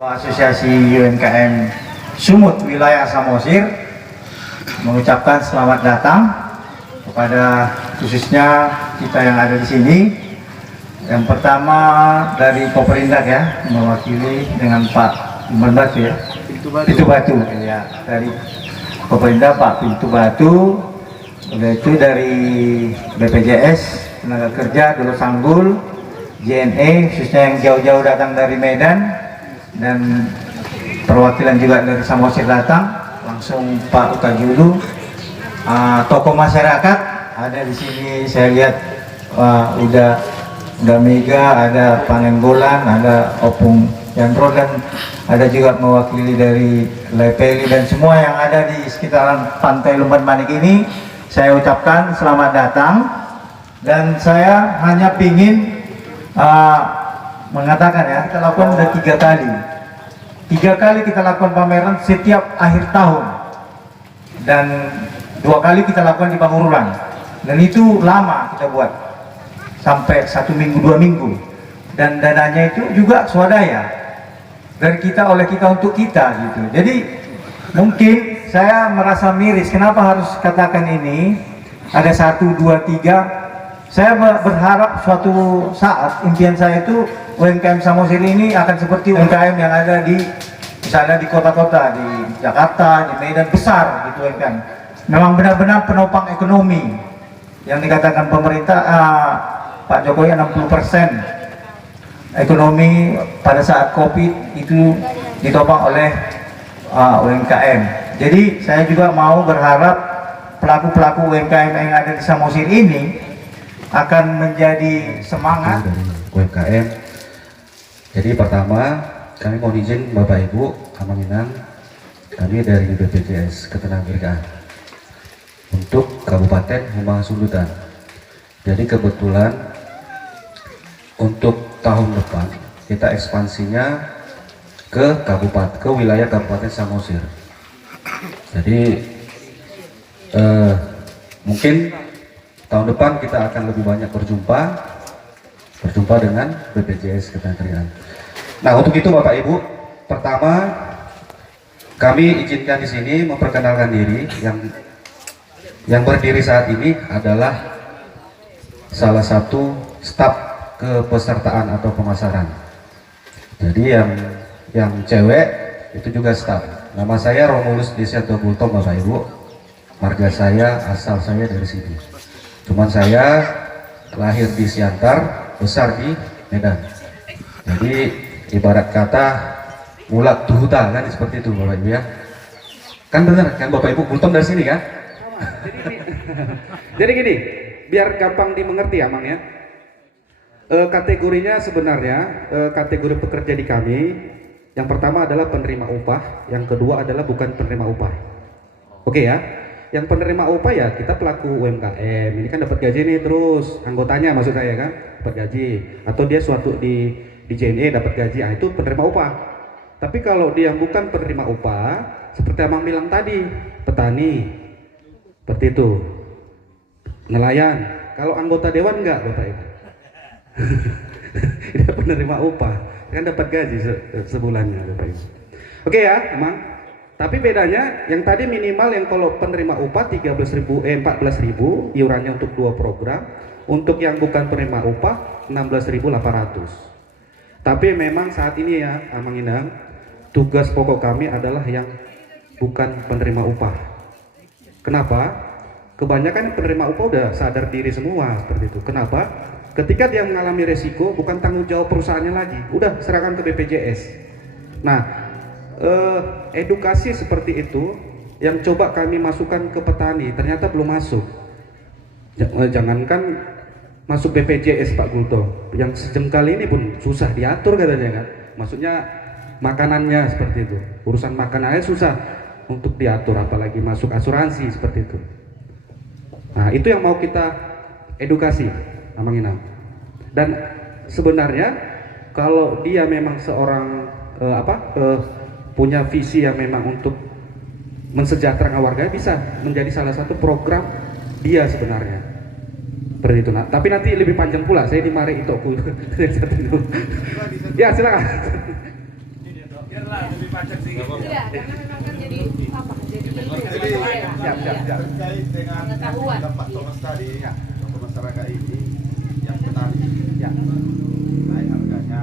Asosiasi UMKM Sumut Wilayah Samosir mengucapkan selamat datang kepada khususnya kita yang ada di sini. Yang pertama dari Koperindak ya, mewakili dengan Pak Batu ya, Pintu Batu ya, dari Koperindak Pak Pintu Batu. Udah itu dari BPJS Tenaga Kerja Dulu Sanggul, JNE khususnya yang jauh-jauh datang dari Medan, dan perwakilan juga dari Samosir datang, langsung Pak Ukajulu, tokoh masyarakat ada di sini. Saya lihat udah Mega, ada Panenggolan, ada Opung Yandro, dan ada juga mewakili dari Lepeli, dan semua yang ada di sekitaran Pantai Lumban Manik ini. Saya ucapkan selamat datang, dan saya hanya pingin mengatakan ya, kita lakukan udah 3 kali. 3 kali kita lakukan pameran setiap akhir tahun, dan 2 kali kita lakukan di Pangurulan, dan itu lama kita buat sampai 1 minggu 2 minggu, dan dananya itu juga swadaya dari kita, oleh kita, untuk kita gitu. Jadi mungkin saya merasa miris kenapa harus katakan ini, ada 1, 2, 3. Saya berharap suatu saat impian saya itu UMKM Samosir ini akan seperti UMKM yang ada di misalnya di kota-kota di Jakarta, di Medan, besar gitu UMKM. Memang benar-benar penopang ekonomi yang dikatakan pemerintah Pak Jokowi 60% ekonomi pada saat Covid itu ditopang oleh UMKM. Jadi saya juga mau berharap pelaku-pelaku UMKM yang ada di Samosir ini akan menjadi semangat dari UMKM. Jadi pertama kami mau izin Bapak Ibu Aminan, kami dari BPJS Ketenagakerjaan untuk Kabupaten Humbang Sundutan. Jadi kebetulan untuk tahun depan kita ekspansinya ke wilayah Kabupaten Samosir. Jadi mungkin tahun depan kita akan lebih banyak berjumpa dengan BPJS Ketenagakerjaan. Nah, untuk itu Bapak Ibu, pertama kami izinkan di sini memperkenalkan diri. Yang berdiri saat ini adalah salah satu staf kepesertaan atau pemasaran. Jadi yang cewek itu juga staf. Nama saya Romulus Desianto Bultom Bapak Ibu. Marga saya, asal saya dari sini. Cuman saya lahir di Siantar, besar di Medan. Jadi ibarat kata mulat duhuta kan, seperti itu Bapak Ibu ya. Kan benar kan Bapak Ibu, Bultom dari sini kan? Jadi gini, biar gampang dimengerti ya Mang ya. Kategorinya sebenarnya kategori pekerja di kami, yang pertama adalah penerima upah, yang kedua adalah bukan penerima upah. Oke ya. Yang penerima upah ya kita pelaku UMKM, ini kan dapat gaji nih terus, anggotanya maksud saya kan dapat gaji, atau dia suatu di JNE dapat gaji, itu penerima upah. Tapi kalau dia bukan penerima upah, seperti Abang bilang tadi, petani, seperti itu, nelayan, kalau anggota dewan enggak Bapak Ibu. Dia penerima upah, kan dapat gaji sebulannya Bapak Ibu. Oke ya, emang. Tapi bedanya yang tadi minimal yang kalau penerima upah 14.000 iurannya untuk 2 program, untuk yang bukan penerima upah 16.800. Tapi memang saat ini ya Amang Inang, tugas pokok kami adalah yang bukan penerima upah. Kenapa? Kebanyakan penerima upah udah sadar diri semua seperti itu. Kenapa? Ketika dia mengalami resiko, bukan tanggung jawab perusahaannya lagi, udah serahkan ke BPJS. Nah, edukasi seperti itu yang coba kami masukkan ke petani, ternyata belum masuk. Jangankan masuk BPJS Pak Gulto, yang sejengkal ini pun susah diatur katanya kan. Maksudnya makanannya seperti itu, urusan makanannya susah. untuk diatur, apalagi masuk asuransi seperti itu. Nah, itu yang mau kita edukasi, Amang Inang. Dan sebenarnya kalau dia memang seorang punya visi yang memang untuk mensejahterakan warga, bisa menjadi salah satu program dia sebenarnya. Seperti itu. Nah, tapi nanti lebih panjang pula, saya dimari itu aku. Ya, silakan. Biarlah lebih panjang sedikit. Iya, karena memang kan jadi apa? Jadi Siap. Terkait dengan Pengetahuan. Pak Thomas tadi, untuk masyarakat ini yang petani, Ya. naik harganya,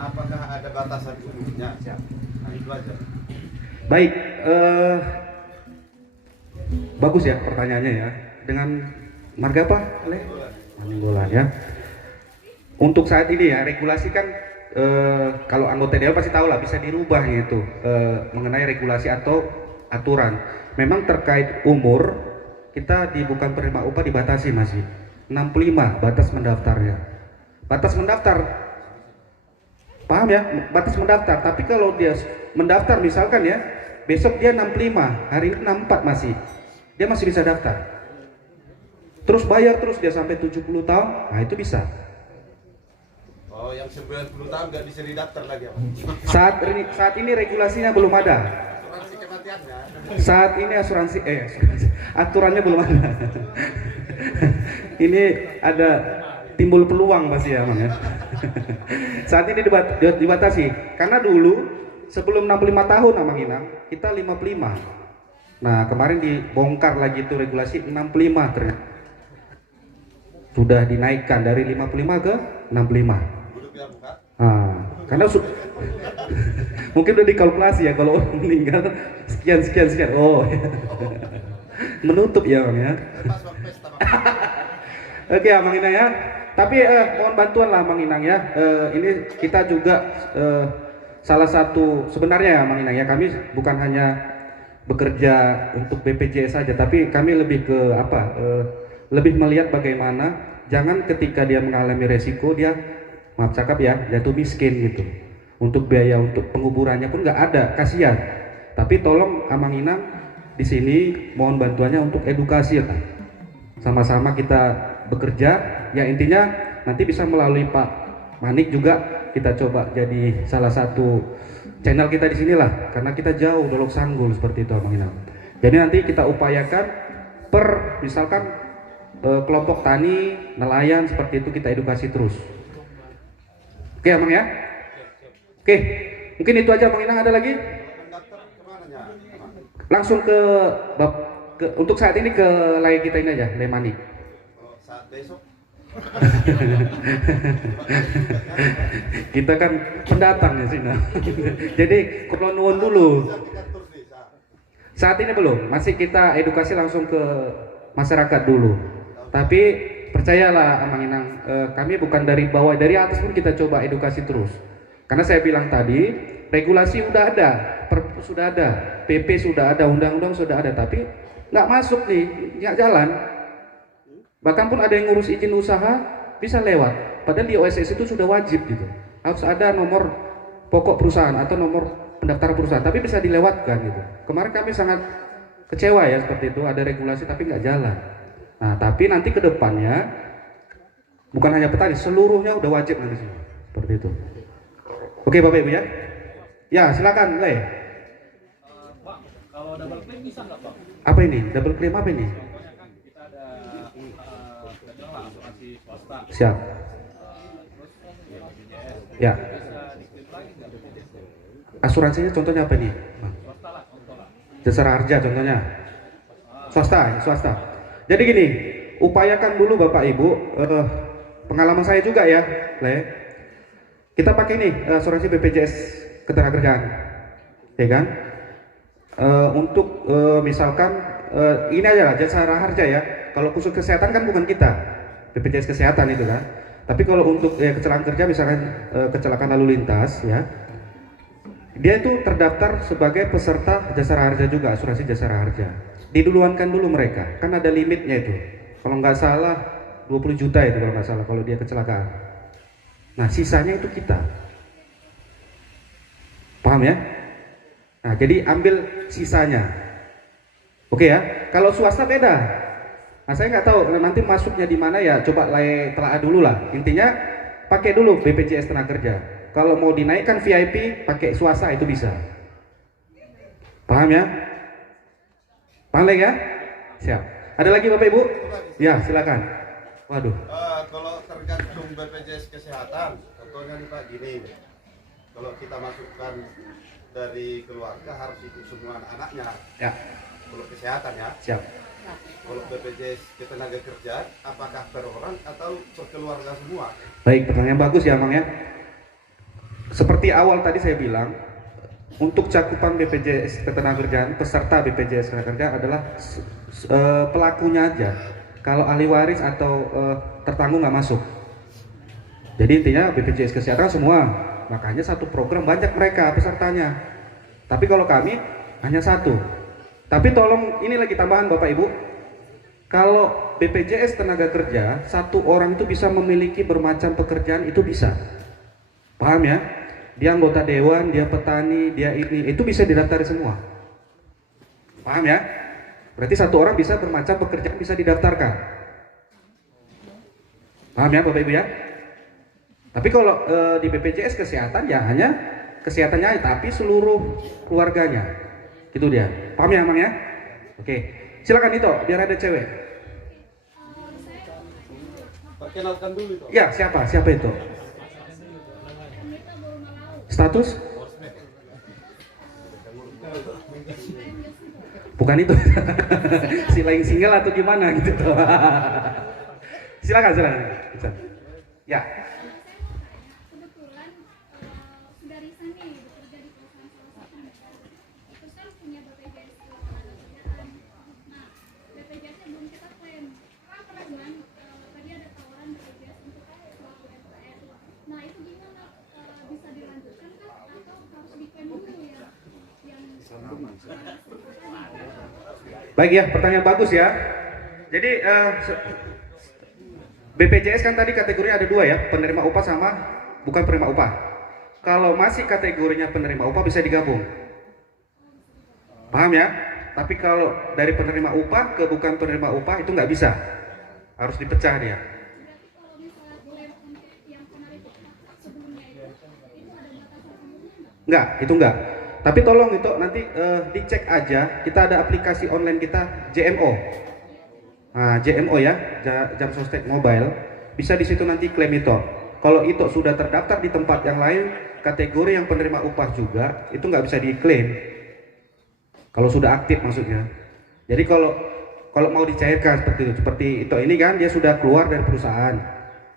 apakah ada batasan umumnya? Nah itu aja. Baik, bagus ya pertanyaannya ya. Dengan marga apa? Maninggolan ya. Untuk saat ini ya regulasi kan kalau anggota dewan pasti tahu lah bisa dirubah gitu mengenai regulasi atau aturan. Memang terkait umur kita di bukan penerima upah dibatasi masih 65 batas mendaftarnya. Batas mendaftar, paham ya? Batas mendaftar. Tapi kalau dia mendaftar misalkan ya, besok dia 65, hari ini 64 masih, dia masih bisa daftar. Terus bayar terus dia sampai 70 tahun, nah itu bisa. Oh, yang 90 tahun nggak bisa didaftar lagi apa? Saat ini regulasinya belum ada. Asuransi kematiannya. Saat ini asuransi aturannya belum ada. Ini ada timbul peluang pasti ya, Bang ya. Saat ini dibatasi karena dulu sebelum 65 tahun Amang Inang kita 55. Nah, kemarin dibongkar lagi itu regulasi 65 ternyata. Sudah dinaikkan dari 55 ke 65. Duduk ya bukan? Karena mungkin udah dikalkulasi ya kalau orang meninggal sekian. Oh. Menutup ya, Bang ya. Pas waktu pesta Bang. Oke, Amang Inang ya. Tapi mohon bantuan lah Amang Inang ya. Ini kita juga salah satu sebenarnya ya Amang Inang ya, kami bukan hanya bekerja untuk BPJS saja, tapi kami lebih ke lebih melihat bagaimana jangan ketika dia mengalami resiko dia, maaf cakap ya, jatuh miskin gitu. Untuk biaya untuk penguburannya pun nggak ada, kasihan. Tapi tolong Amang Inang di sini mohon bantuannya untuk edukasi ya, sama-sama kita bekerja. Ya intinya nanti bisa melalui Pak Manik juga kita coba jadi salah satu channel kita di sinilah, karena kita jauh Dolok Sanggul seperti itu Amang Inang. Jadi nanti kita upayakan per misalkan kelompok tani, nelayan seperti itu kita edukasi terus. Oke Amang ya. Oke, mungkin itu aja Amang Inang, ada lagi? Mendaftar kemananya? Amang? Langsung untuk saat ini ke lay kita ini aja, Lay Manik. Oh, saat besok? Kita kan pendatang ya sini. Jadi kurang nuwun dulu. Bisa diatur nih, saat. Saat ini belum, masih kita edukasi langsung ke masyarakat dulu. Tapi percayalah Amang Inang, kami bukan dari bawah, dari atas pun kita coba edukasi terus. Karena saya bilang tadi, regulasi udah ada, Perpu sudah ada, PP sudah ada, undang-undang sudah ada, tapi nggak masuk nih, nggak jalan. Bahkan pun ada yang ngurus izin usaha bisa lewat, padahal di OSS itu sudah wajib gitu. Harus ada nomor pokok perusahaan atau nomor pendaftaran perusahaan, tapi bisa dilewatkan gitu. Kemarin kami sangat kecewa ya seperti itu, ada regulasi tapi nggak jalan. Nah, tapi nanti ke depannya bukan hanya petani, seluruhnya udah wajib nanti semua. Seperti itu. Oke Bapak Ibu ya. Ya, silakan, Le. Pak, kalau double claim bisa nggak Pak? Apa ini? Double claim apa ini? Contohnya kan kita ada katakanlah asuransi swasta. Siap. Terus ya BPJS. Ya. Bisa diklaim lagi nggak? Asuransinya contohnya apa nih? Swasta lah, contoh lah. Jasara Harja contohnya. Swasta. Jadi gini, upayakan dulu Bapak Ibu, pengalaman saya juga ya, Le. Kita pakai nih asuransi BPJS Ketenagakerjaan, ya kan? Untuk misalkan ini aja lah Jasara Harja ya. Kalau khusus kesehatan kan bukan kita, BPJS Kesehatan itu kan. Tapi kalau untuk kecelakaan kerja misalkan kecelakaan lalu lintas ya, dia itu terdaftar sebagai peserta Jasara Harja juga, asuransi Jasara Harja. Diduluankan dulu mereka, kan ada limitnya itu. Kalau nggak salah 20 juta itu kalau nggak salah kalau dia kecelakaan. Nah sisanya itu kita, paham ya? Nah, jadi ambil sisanya. Oke ya. Kalau swasta beda. Nah, saya nggak tahu nanti masuknya di mana ya. Coba telaah dulu lah. Intinya pakai dulu BPJS Tenaga Kerja. Kalau mau dinaikkan VIP pakai swasta itu bisa. Paham ya? Paham lagi ya? Siap. Ada lagi Bapak Ibu? Ya, silakan. Waduh. Kalau tergantung BPJS Kesehatan, contohnya nih Pak gini, kalau kita masukkan dari keluarga harus ikut semua anak-anaknya. Ya. Kalau kesehatan ya. Siap. Kalau BPJS Ketenagakerjaan, apakah per orang atau per keluarga semua? Baik, pertanyaan bagus ya, Mang ya. Seperti awal tadi saya bilang, untuk cakupan BPJS Ketenagakerjaan, peserta BPJS Ketenagakerjaan adalah pelakunya aja. Kalau ahli waris atau tertanggung nggak masuk. Jadi intinya BPJS Kesehatan semua. Makanya satu program banyak mereka pesertanya. Tapi kalau kami hanya satu. Tapi tolong ini lagi tambahan Bapak Ibu. Kalau BPJS Tenaga Kerja, satu orang itu bisa memiliki bermacam pekerjaan, itu bisa. Paham ya? Dia anggota dewan, dia petani, dia ini, itu bisa didaftar semua. Paham ya? Berarti satu orang bisa bermacam pekerjaan, bisa didaftarkan. Paham ya Bapak Ibu ya? Tapi kalau di BPJS Kesehatan ya hanya kesehatannya, tapi seluruh keluarganya. Itu dia. Paham ya Mang ya? Oke. Silakan itu, biar ada cewek. Perkenalkan dulu itu. Ya, siapa? Siapa itu? Status? Bukan itu. Si lain single atau gimana gitu tuh. Silakan. Ya. Kebetulan sudah resign nih bekerja di perusahaan salah satu negara. Terus kan punya BPJS Ketenagakerjaan. Nah, BPJS-nya belum kita klaim. Kan pernah bilang tadi ada tawaran BPJS untuk pelaku UMKM. Nah, itu gimana? Bisa dilanjutkan kan atau harus diklaim dulu ya? Yang Baik ya, pertanyaan bagus ya. Jadi BPJS kan tadi kategorinya ada dua ya, penerima upah sama bukan penerima upah. Kalau masih kategorinya penerima upah bisa digabung. Paham ya? Tapi kalau dari penerima upah ke bukan penerima upah itu nggak bisa. Harus dipecah dia. kalau misalnya klaim untuk yang penerima upah sebelumnya itu ada batasan umurnya nggak? Itu enggak. Tapi tolong itu nanti dicek aja. Kita ada aplikasi online kita JMO. Nah, JMO ya, Jam Sostek Mobile. Bisa di situ nanti klaim itu. Kalau itu sudah terdaftar di tempat yang lain, kategori yang penerima upah juga, itu nggak bisa diklaim. Kalau sudah aktif maksudnya. Jadi kalau mau dicairkan seperti itu ini kan dia sudah keluar dari perusahaan.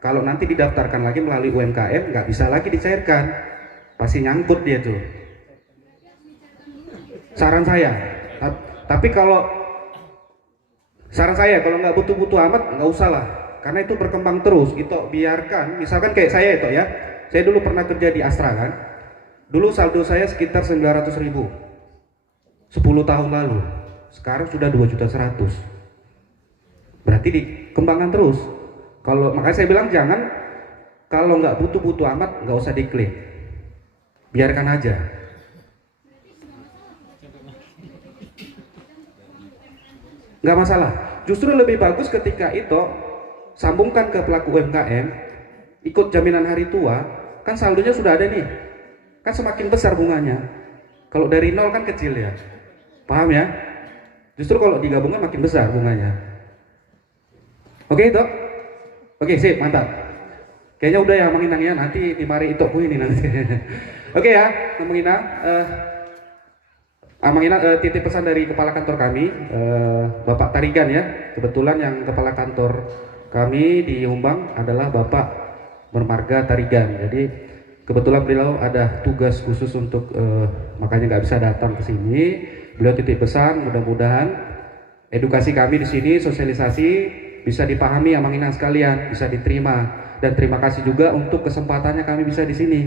Kalau nanti didaftarkan lagi melalui UMKM nggak bisa lagi dicairkan. Pasti nyangkut dia tuh. Saran saya, tapi kalau nggak butuh-butuh amat nggak usah lah, karena itu berkembang terus. Itu biarkan, misalkan kayak saya itu ya, saya dulu pernah kerja di Astra kan, dulu saldo saya sekitar 900.000, 10 tahun lalu, sekarang sudah 2.100.000, berarti dikembangkan terus. Makanya saya bilang jangan, kalau nggak butuh-butuh amat nggak usah diklaim, biarkan aja. Nggak masalah. Justru lebih bagus ketika itu sambungkan ke pelaku UMKM, ikut jaminan hari tua, kan saldonya sudah ada nih. Kan semakin besar bunganya. Kalau dari nol kan kecil ya. Paham ya? Justru kalau digabungkan makin besar bunganya. Oke itu? Oke sip, mantap. Kayaknya udah ya Mang Inang ya, nanti dimari itu ini nanti. Oke ya, Mang Inang. Mang Inang titip pesan dari kepala kantor kami, Bapak Tarigan ya. Kebetulan yang kepala kantor kami di Humbang adalah Bapak Bermarga Tarigan. Jadi kebetulan beliau ada tugas khusus untuk makanya nggak bisa datang ke sini. Beliau titip pesan, mudah-mudahan edukasi kami di sini, sosialisasi bisa dipahami ya Mang Inang sekalian, bisa diterima. Dan terima kasih juga untuk kesempatannya kami bisa di sini.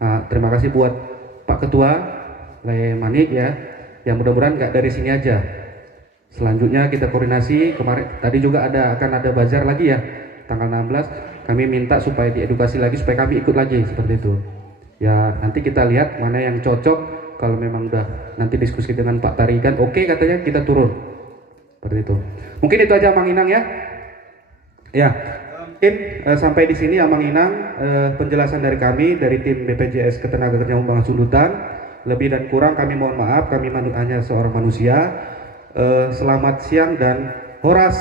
Nah, terima kasih buat Pak Ketua Le Manik ya, yang mudah-mudahan nggak dari sini aja. Selanjutnya kita koordinasi, kemarin tadi juga akan ada bazar lagi ya, tanggal 16. Kami minta supaya diedukasi lagi supaya kami ikut lagi seperti itu. Ya nanti kita lihat mana yang cocok kalau memang udah nanti diskusi dengan Pak Tarigan, oke katanya kita turun. Seperti itu. Mungkin itu aja Mang Inang ya. Ya, mungkin sampai di sini Mang Inang penjelasan dari kami dari tim BPJS Ketenagakerjaan Umbangan Sundutan. Lebih dan kurang kami mohon maaf, kami hanya seorang manusia. Selamat siang dan horas.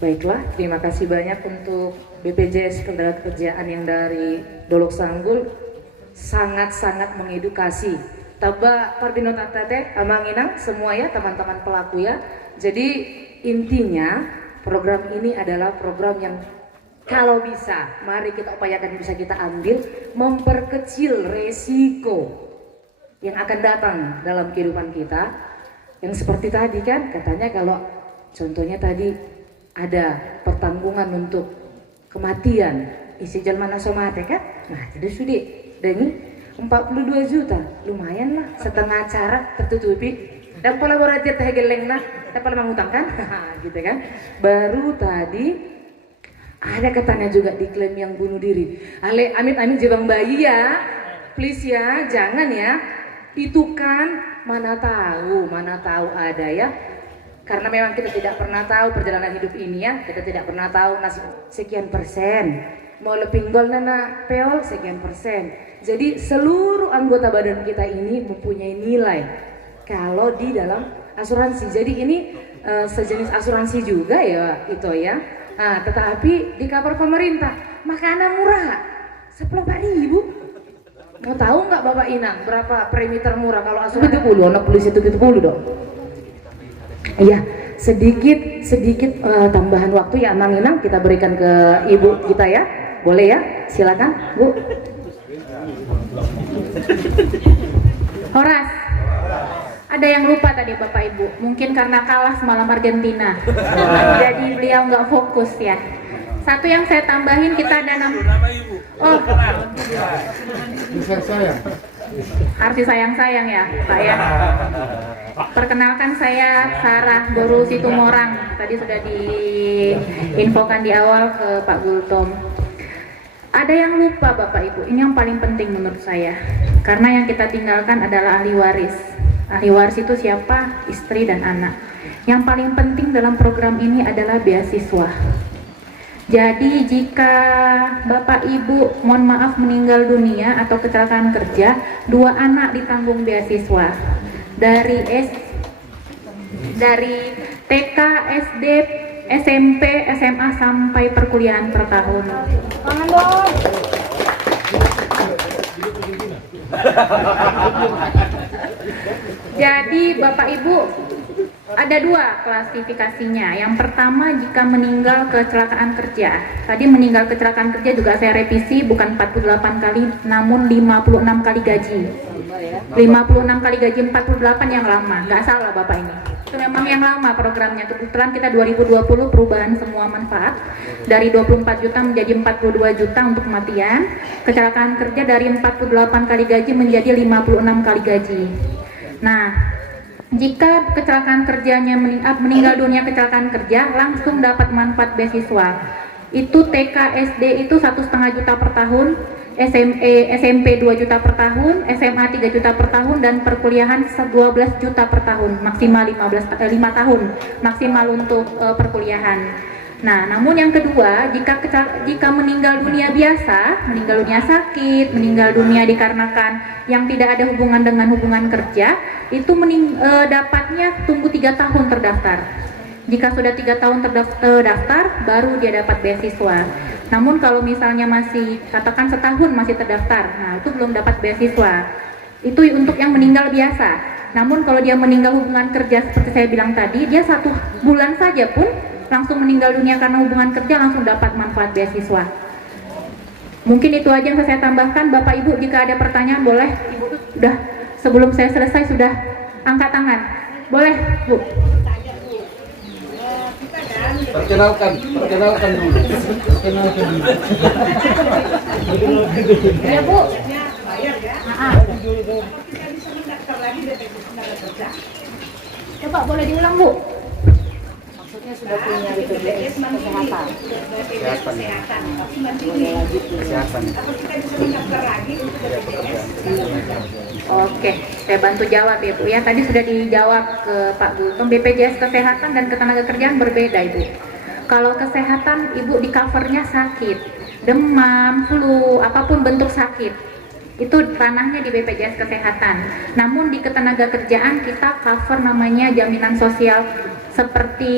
Baiklah, terima kasih banyak untuk BPJS Ketenagakerjaan yang dari Dolok Sanggul, sangat-sangat mengedukasi. Taba Parbino Tatate, Amang Inang, semua ya teman-teman pelaku ya. Jadi intinya program ini adalah program yang kalau bisa, mari kita upayakan bisa kita ambil, memperkecil resiko yang akan datang dalam kehidupan kita. Yang seperti tadi kan, katanya kalau contohnya tadi ada pertanggungan untuk kematian, isi jalan somate kan? Nah, jadi sudah dengan 42 juta, lumayan lah, setengah acara tertutupi. Dan kolaborasi tegeleng lah, dapat mengutangkan, gitu kan? Baru tadi ada katanya juga diklaim yang bunuh diri. Amit-amit jebang bayi ya, please ya, jangan ya. Itu kan mana tahu ada ya. Karena memang kita tidak pernah tahu perjalanan hidup ini ya, kita tidak pernah tahu nasib sekian persen. Mau lepinggol nana peol sekian persen. Jadi seluruh anggota badan kita ini mempunyai nilai kalau di dalam asuransi. Jadi ini sejenis asuransi juga ya itu ya. Nah, tetapi di cover pemerintah, makanan murah, 10.000. Mau tahu nggak Bapak Inang berapa premi termurah kalau asuransi 70, anak polisi itu 70 dong. Iya, sedikit tambahan waktu ya Mang Inang kita berikan ke Ibu kita ya. Boleh ya? Silakan, Bu. Horas, ada yang lupa tadi Bapak Ibu, mungkin karena kalah semalam Argentina, jadi beliau nggak fokus ya. Satu yang saya tambahin, kita ada oh, harus disayang-sayang ya Pak ya. Perkenalkan saya Sarah Boru Situmorang, tadi sudah diinfokan di awal ke Pak Gultom. Ada yang lupa Bapak Ibu, ini yang paling penting menurut saya, karena yang kita tinggalkan adalah ahli waris. Ahli waris itu siapa? Istri dan anak. Yang paling penting dalam program ini adalah beasiswa. Jadi jika Bapak Ibu mohon maaf meninggal dunia atau kecelakaan kerja, 2 anak ditanggung beasiswa. Dari TK, SD, SMP, SMA sampai perkuliahan per tahun. Jadi Bapak Ibu ada 2 klasifikasinya. Yang pertama jika meninggal kecelakaan kerja. Tadi meninggal kecelakaan kerja juga saya revisi, bukan 48 kali namun 56 kali gaji. 56 kali gaji 48 yang lama, nggak salah Bapak ini. Itu memang yang lama programnya. Kebetulan kita 2020 perubahan semua manfaat dari 24 juta menjadi 42 juta untuk kematian. Kecelakaan kerja dari 48 kali gaji menjadi 56 kali gaji. Nah, jika kecelakaan kerjanya meninggal dunia kecelakaan kerja, langsung dapat manfaat beasiswa. Itu TK SD itu 1,5 juta per tahun, SMP 2 juta per tahun, SMA 3 juta per tahun, dan perkuliahan 12 juta per tahun, maksimal 5 tahun maksimal untuk perkuliahan. Nah, namun yang kedua, jika meninggal dunia biasa, meninggal dunia sakit, meninggal dunia dikarenakan yang tidak ada hubungan dengan hubungan kerja, itu dapatnya tunggu 3 tahun terdaftar. Jika sudah 3 tahun terdaftar, baru dia dapat beasiswa. Namun kalau misalnya masih, katakan setahun masih terdaftar, nah itu belum dapat beasiswa. Itu untuk yang meninggal biasa. Namun kalau dia meninggal hubungan kerja seperti saya bilang tadi, dia 1 bulan saja pun langsung meninggal dunia karena hubungan kerja, langsung dapat manfaat beasiswa. Mungkin itu aja yang saya tambahkan. Bapak Ibu jika ada pertanyaan boleh. Ibu sudah, sebelum saya selesai sudah angkat tangan. Boleh Bu. Perkenalkan dulu. Ya Bu. Coba boleh diulang Bu. Harusnya sudah punya BPJS kesehatan. Oke, saya bantu jawab ya Bu ya. Tadi sudah dijawab ke Pak Gultom, BPJS Kesehatan dan Ketenagakerjaan berbeda Ibu. Kalau kesehatan Ibu di covernya sakit, demam, flu, apapun bentuk sakit, itu ranahnya di BPJS Kesehatan. Namun di Ketenagakerjaan kita cover namanya jaminan sosial seperti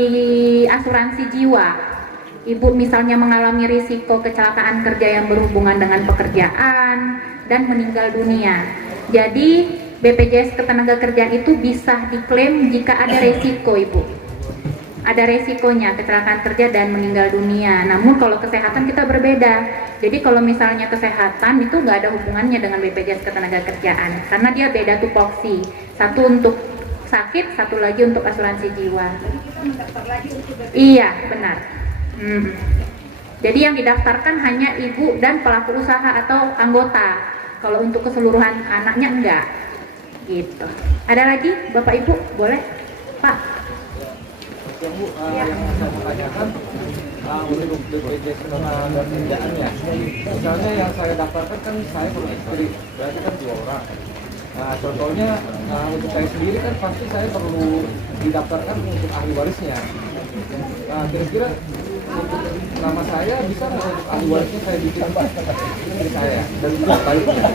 asuransi jiwa. Ibu misalnya mengalami risiko kecelakaan kerja yang berhubungan dengan pekerjaan dan meninggal dunia. Jadi BPJS Ketenagakerjaan itu bisa diklaim jika ada resiko Ibu. Ada resikonya kecelakaan kerja dan meninggal dunia. Namun kalau kesehatan kita berbeda. Jadi kalau misalnya kesehatan itu nggak ada hubungannya dengan BPJS Ketenagakerjaan karena dia beda tupoksi. Satu untuk sakit, satu lagi untuk asuransi jiwa. Iya, benar. Jadi yang didaftarkan hanya ibu dan pelaku usaha atau anggota. Kalau untuk keseluruhan anaknya enggak. Gitu. Ada lagi Bapak Ibu? Boleh? Pak. Yang Bu, yang saya mau tanyakan untuk BPJS Ketenagakerjaannya. Misalnya yang saya daftarkan kan saya sama istri, berarti kan 2 orang. Nah, contohnya untuk saya sendiri kan pasti saya perlu didaftarkan untuk ahli warisnya. Nah, kira-kira untuk nama saya bisa nggak untuk ahli warisnya saya bikin istri saya dan sebaliknya?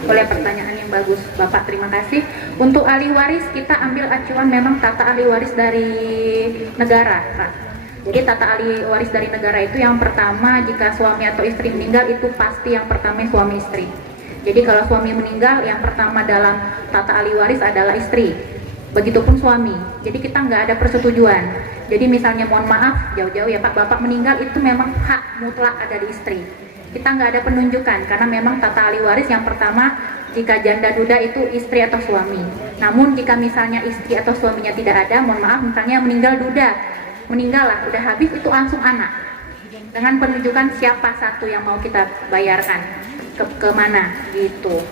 Oleh pertanyaan yang bagus Bapak, terima kasih. Untuk ahli waris kita ambil acuan memang tata ahli waris dari negara Pak. Jadi tata ahli waris dari negara itu yang pertama jika suami atau istri meninggal itu pasti yang pertama suami istri. Jadi kalau suami meninggal yang pertama dalam tata ahli waris adalah istri. Begitupun suami. Jadi kita nggak ada persetujuan. Jadi misalnya mohon maaf jauh-jauh ya Pak, Bapak meninggal itu memang hak mutlak ada di istri. Kita nggak ada penunjukan karena memang tata ahli waris yang pertama jika janda duda itu istri atau suami. Namun jika misalnya istri atau suaminya tidak ada, mohon maaf misalnya meninggal duda, meninggal lah, udah habis itu langsung anak. Dengan penunjukan siapa satu yang mau kita bayarkan ke mana gitu.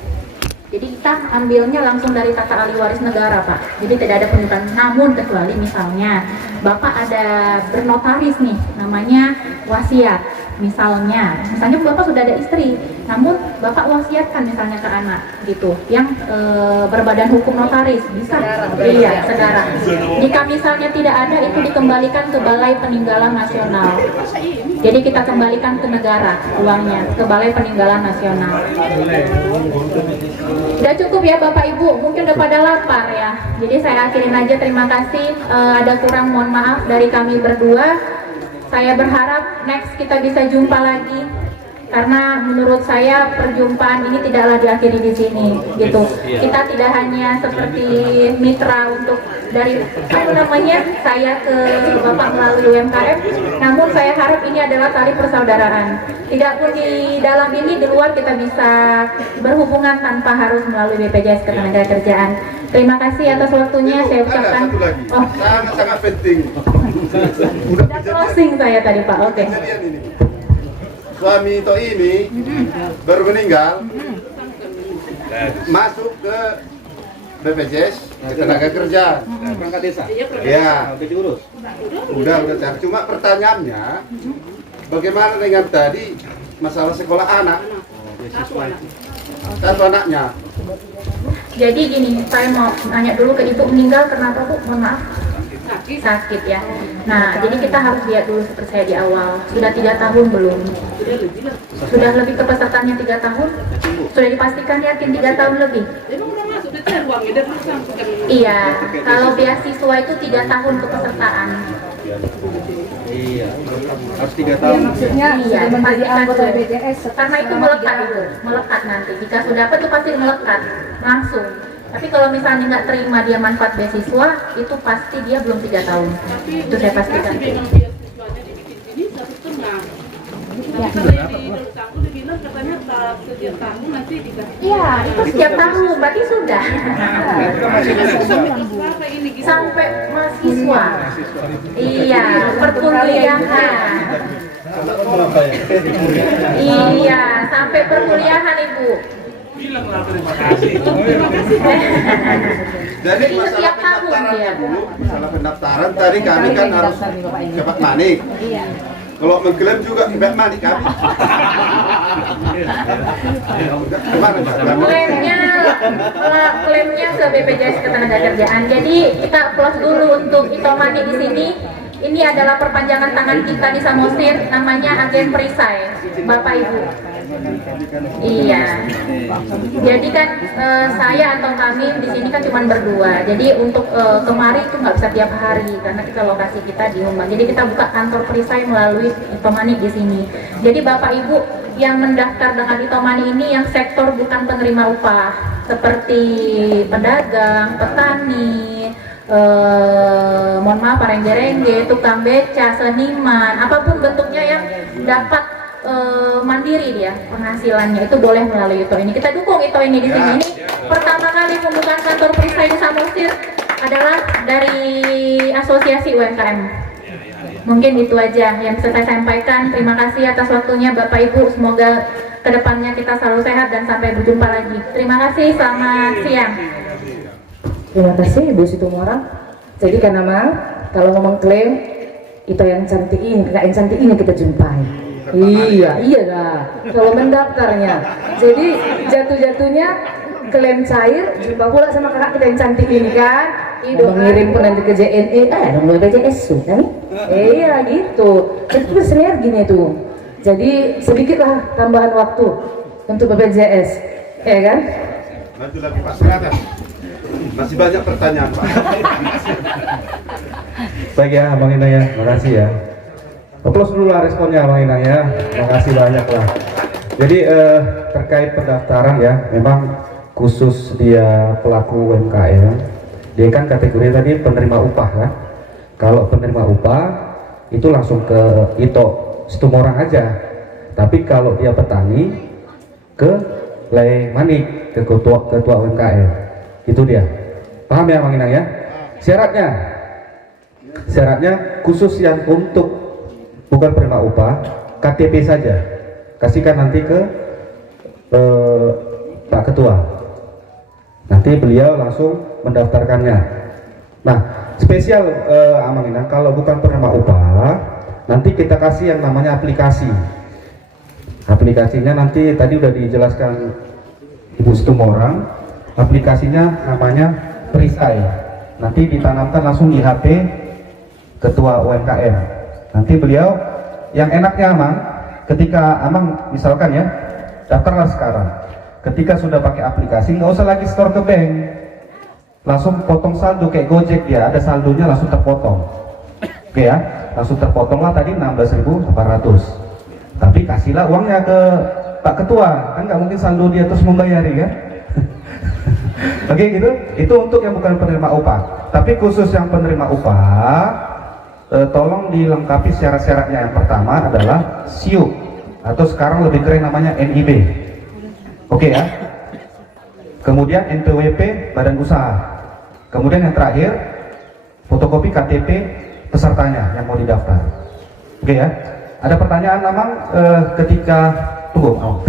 Jadi kita ambilnya langsung dari tata ahli waris negara Pak. Jadi tidak ada penunjukan. Namun kecuali misalnya Bapak ada bernotaris nih, namanya wasiat. Misalnya Bapak sudah ada istri, namun Bapak wasiatkan misalnya ke anak gitu, yang berbadan hukum notaris bisa, iya saudara. Jika misalnya tidak ada, itu dikembalikan ke Balai Peninggalan Nasional. Jadi kita kembalikan ke negara uangnya, ke Balai Peninggalan Nasional. Udah cukup ya Bapak Ibu, mungkin udah pada lapar ya. Jadi saya akhirin aja, terima kasih. Ada kurang mohon maaf dari kami berdua. Saya berharap next kita bisa jumpa lagi karena menurut saya perjumpaan ini tidaklah diakhiri di sini gitu. Kita tidak hanya seperti mitra untuk dari saya ke Bapak melalui UMKM, namun saya harap ini adalah tali persaudaraan. Tidak pun di dalam ini, di luar kita bisa berhubungan tanpa harus melalui BPJS Ketenagakerjaan. Terima kasih atas waktunya. Saya ucapkan. Oh, sangat penting. udah closing saya tadi Pak. Oke. Kejadian ini. Suami Ito ini baru meninggal, masuk ke BPJS Ketenagakerjaan. Perangkat desa. Ya, Udah diurus. udah cari. Cuma pertanyaannya, bagaimana dengan tadi masalah sekolah anak? Satu anaknya. Jadi gini, saya mau nanya dulu ke ibu meninggal kenapa Bu? Mohon maaf. Sakit ya. Nah, jadi kita harus lihat dulu seperti saya di awal. Sudah 3 tahun belum? Sudah lebih kepesertaannya 3 tahun? Sudah dipastikan yakin 3 tahun lebih? Iya, kalau beasiswa itu 3 tahun kepesertaan. Iya. Harus 3 tahun. Maksudnya Iya, menjadi anggota betul. BPJS Karena itu melekat itu, melekat nanti. Jika sudah dapat itu pasti melekat langsung. Tapi kalau misalnya nggak terima dia manfaat beasiswa, itu pasti dia belum 3 tahun. Itu saya pastikan. Iya, itu setiap tahun, berarti sudah. Sampai mahasiswa. Iya, perkuliahan. Iya, sampai perkuliahan Ibu. Jadi Itu masalah tiap tahun pendaftaran dia. dulu, masalah pendaftaran tadi kami kan harus cepat manik. Kalau mengklaim juga cepat manik kami. Kemarin Pak, kami klaimnya ke BPJS Ketenagakerjaan. Jadi kita applause dulu untuk Itomani di sini. Ini adalah perpanjangan tangan kita di Samosir, namanya agen perisai, Bapak Ibu. Iya. Jadi kan saya atau kami di sini kan cuma berdua. Jadi untuk kemari itu nggak bisa tiap hari karena kita lokasi kita di rumah. Jadi kita buka kantor perisai melalui Itomani di sini. Jadi Bapak Ibu yang mendaftar dengan Itomani ini yang sektor bukan penerima upah seperti pedagang, petani, mohon maaf rengge-rengge, tukang beca, seniman, apapun bentuknya yang dapat mandiri dia penghasilannya itu boleh melalui Ito ini. Kita dukung Ito ini di sini. Ini pertama kali pembukaan kantor perisai di Samosir adalah dari Asosiasi UMKM. Mungkin itu aja yang bisa saya sampaikan. Terima kasih atas waktunya Bapak Ibu. Semoga kedepannya kita selalu sehat dan sampai berjumpa lagi. Terima kasih. Selamat siang. Terima kasih Ibu Situmorang. Jadi karena memang kalau ngomong klaim itu yang cantik ini, kakak yang cantik ini kita jumpai. Iya dah. Kalau mendaftarnya, jadi jatuh-jatuhnya klaim cair jumpa pula sama kakak kita yang cantik ini kan. Mengirim pun nanti ke JNE, dong BPJS kan? Iya gitu. Itu bersinergi nih tuh. Jadi sedikitlah tambahan waktu untuk BPJS, ya kan? Nanti lagi Pak Serata. Masih banyak pertanyaan Pak. Baik ya Bang Inang ya, makasih ya. Aplaus dulu lah responnya Bang Inang ya, makasih banyak lah. Jadi terkait pendaftaran ya, memang khusus dia pelaku UMKM, dia kan kategori tadi penerima upah kan. Kalau penerima upah itu langsung ke Ito Situmorang aja. Tapi kalau dia petani ke Lei Manik, ke ketua UMKM. Itu dia. Paham ya Bang Inang ya? Syaratnya khusus yang untuk bukan penerima upah, KTP saja. Kasihkan nanti ke Pak Ketua. Nanti beliau langsung mendaftarkannya. Nah, spesial Bang Inang, kalau bukan penerima upah, nanti kita kasih yang namanya aplikasi. Aplikasinya nanti tadi udah dijelaskan Ibu Situmorang. Aplikasinya namanya Perisai. Nanti ditanamkan langsung di HP Ketua UMKM. Nanti beliau yang enaknya Amang, ketika Amang misalkan ya daftarlah sekarang. Ketika sudah pakai aplikasi, nggak usah lagi store ke bank, langsung potong saldo kayak Gojek dia, ada saldonya langsung terpotong. Oke ya, langsung terpotong lah tadi 16.800. Tapi kasihlah uangnya ke Pak Ketua, kan nggak mungkin saldo dia terus membayari kan? Oke gitu, itu untuk yang bukan penerima upah. Tapi khusus yang penerima upah, tolong dilengkapi syarat-syaratnya. Yang pertama adalah SIUP atau sekarang lebih keren namanya NIB. Oke ya. Kemudian NPWP Badan Usaha. Kemudian yang terakhir fotokopi KTP pesertanya yang mau didaftar. Oke ya. Ada pertanyaan Amang ketika tunggu.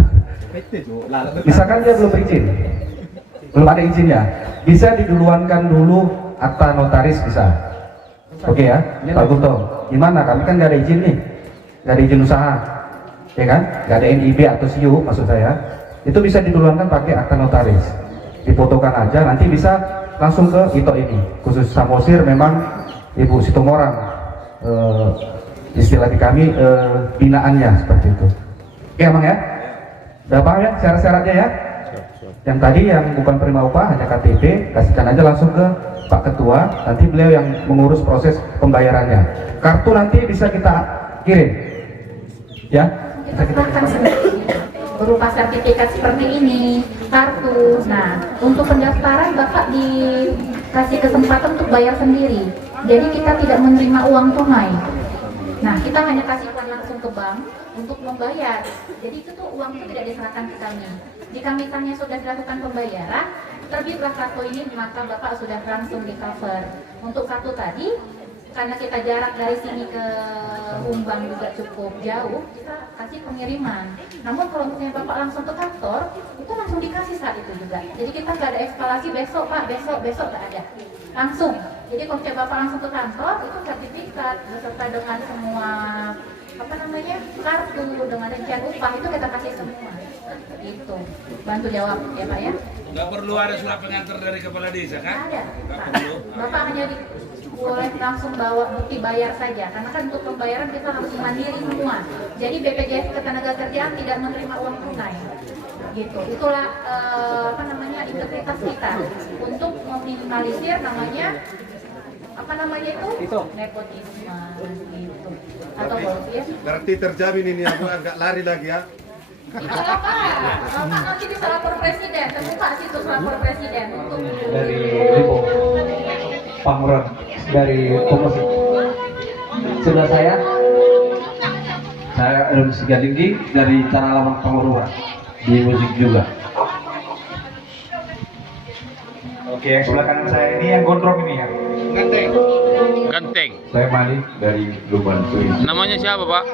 Misalkan dia belum berizin, belum ada izinnya, bisa diduluankan dulu akta notaris bisa. Oke ya, Pak Gunto, gimana? Kami kan nggak ada izin nih, nggak ada izin usaha, ya kan? Nggak ada NIB atau SIU maksud saya. Itu bisa diduluankan pakai akta notaris, difotokan aja, nanti bisa langsung ke Ito ini. Khusus Samosir memang Ibu Situmorang, istilah di kami binaannya seperti itu. Oke Emang ya, udah paham ya syarat-syaratnya ya? Yang tadi yang bukan penerima upah hanya KTP, kasihkan aja langsung ke Pak Ketua, nanti beliau yang mengurus proses pembayarannya. Kartu nanti bisa kita kirim, ya? Bisa kita Berupa sertifikat seperti ini, kartu. Nah, untuk pendaftaran Bapak dikasih kesempatan untuk bayar sendiri. Jadi kita tidak menerima uang tunai. Nah, kita hanya kasih uang langsung ke bank untuk membayar. Jadi itu tuh uang itu tidak diserahkan ke kami. Jika misalnya sudah dilakukan pembayaran, terbitlah kartu ini, maka Bapak sudah langsung di cover. Untuk kartu tadi, karena kita jarak dari sini ke Humbang juga cukup jauh, kita kasih kasih pengiriman. Namun kalau misalnya Bapak langsung ke kantor, itu langsung dikasih saat itu juga. Jadi kita nggak ada eskalasi besok Pak, besok nggak ada. Langsung. Jadi kalau misalnya Bapak langsung ke kantor, itu sertifikat beserta dengan semua kartu dengan rincian upah itu kita kasih semua. Itu bantu jawab ya Pak ya. Nggak perlu ada surat pengantar dari kepala desa kan? Ada Nggak Pak. perlu. Bapak hanya boleh langsung bawa bukti bayar saja, karena kan untuk pembayaran kita harus mandiri semua. Jadi BPJS Ketenagakerjaan tidak menerima uang tunai. Gitu. Itulah integritas kita untuk meminimalisir itu nepotisme gitu. Atau ya. Berarti terjamin ini aku nggak lari lagi ya. Itulah Pak. Bapak nanti bisa lapor presiden, terbuka situs lapor presiden untuk Dari Lipo, Panguran, dari Komisi. Sebelah saya Erwin Sigadinggi dari Tanah Lawang Pangururan di musik juga. Oke, yang sebelah kanan saya ini yang gondrong ini ya. Ganteng. Saya Mali dari Luban Turis. Namanya siapa Pak?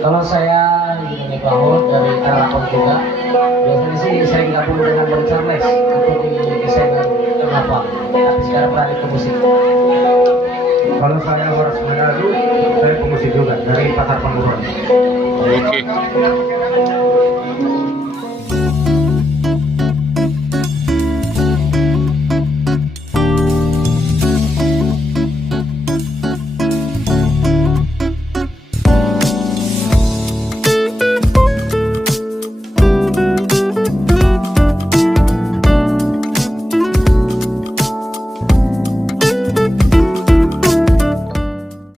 Kalau saya di Bahut dari Telkom juga, biasanya sih saya gabung dengan Bang Charles untuk di desain kenapa, tapi sekarang beralih ke musik. Kalau saya Horas Manado, saya pemusik juga dari Pasar Pangururan. Oke.